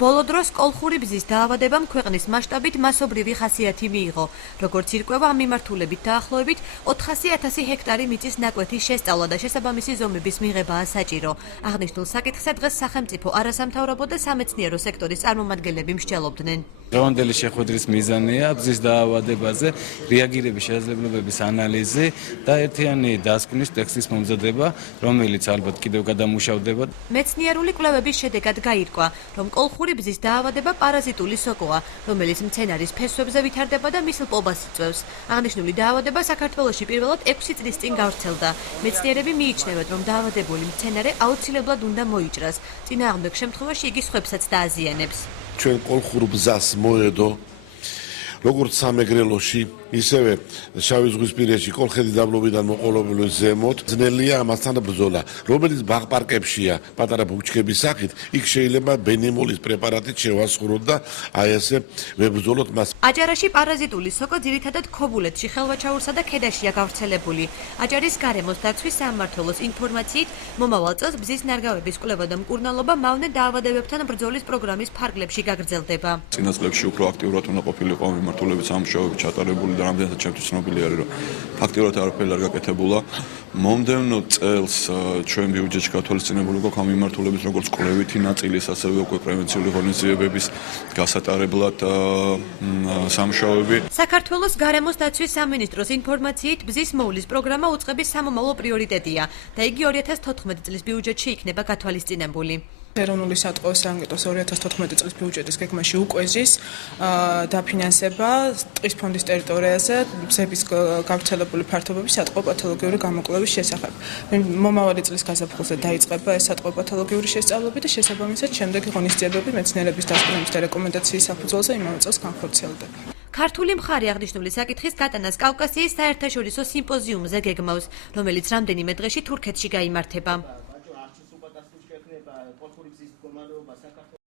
ბოლო დროს კოლხური ბზის დაავადებამ ქვეყნის მასშტაბით მასობრივი ხასიათი მიიღო. როგორც ირკვევა, ამ მიმართულებით დაახლოებით 400,000 ჰექტარი მიწის ნაკვეთის შესწავლა და შესაბამისი ზომების მიღებაა საჭირო. აღნიშნულ საკითხზე დღეს სახელმწიფო არასამთავრობო და სამეცნიერო სექტორის წარმომადგენლები მსჯელობდნენ. დღევანდელი შეხვედრის მიზანია ბზის დაავადებაზე რეაგირების შესაძლებლობების ანალიზი და ერთიანი დასკვნის ტექსტის მომზადება, რომელიც ალბათ კიდევ გადამუშავდება. მეცნიერული კვლევების შედეგად გაირკვა, რომ კოლხური ბზის დაავადება პარაზიტული სოკოა, რომელიც მცენარის ფესვებზე ვითარდება და მის ლპობას იწვევს. აღნიშნული დაავადება საქართველოში პირველად 6 წლის წინ გავრცელდა. მეცნიერები მიიჩნევენ, რომ დაავადებული მცენარე აუცილებლად უნდა მოიჭრას. წინააღმდეგ შემთხვევაში იგი სხვებსაც დააზიანებს. ჩვენ კოლხურ ბზას მოედო როგორც სამეგრელოში, ისევე შავიზღვისპირეთში, კოლხეთის დაბლობიდან მოყოლებული ზემოთ, ძნელია ამასთან ბრძოლა, რომელიც ბაღ-პარკებშია, პატარა ბუჩქების სახით, იქ შეიძლება ბენემოლის პრეპარატით შევასხუროთ და აი ესე ვებრძოლოთ მას. აჭარაში პარაზიტული სოკო ძირითადად ქობულეთში, ხელვაჩაურსა და ქედაშია გავრცელებული. აჭარის გარემოს დაცვის სამმართველოს ინფორმაციით, მომავალ წელს ბზის ნარგავების კვლევა და მკურნალობა მავნე დაავადებებთან ბრძოლის პროგრამის ფარგლებში გაგრძელდება. წინა წლებში უფრო აქტიურად უნდა ყოფილიყო მიმართულებით სამუშაოები ჩატარებული და რამდენადაც ჩემთვის ცნობილი არის, რომ ფაქტიურად არაფერი არ გაკეთებულა. მომდევნო წელს ჩვენ ბიუჯეტში გათვალისწინებული გვაქვს ამ მიმართულებით როგორც კვლევითი ნაწილის, ასევე უკვე პრევენციული ღონისძიებების გასატარებლად სამუშაოები. საქართველოს გარემოს დაცვის სამინისტროს ინფორმაციით, ბზის მოვლის პროგრამა უწყების სამომავლო პრიორიტეტია და იგი 2014 წლის ბიუჯეტში იქნება გათვალისწინებული. ეროვნული სატყეო საანგკეტოს 2014 წლის ბიუჯეტის გეგმაში უკვე ზის დაფინანსება ტყის ფონდის ტერიტორიაზე ბზების გავრცელებული ფართობების სატყეო პათოლოგიური გამოკვლევის შესახებ. მომავალი წლის გაზაფხულზე დაიწყება ეს სატყეო პათოლოგიური შესწავლები და შესაბამისად შემდეგი ღონისძიებები მეცნიერების დასკვნების და რეკომენდაციის საფუძველზე იმავე წელს განხორციელდება. ქართული მხარე აღნიშნული საკითხის გატანას კავკასიის საერთაშორისო სიმპოზიუმზე გეგმავს, რომელიც რამდენიმე დღეში თურქეთში გაიმართება.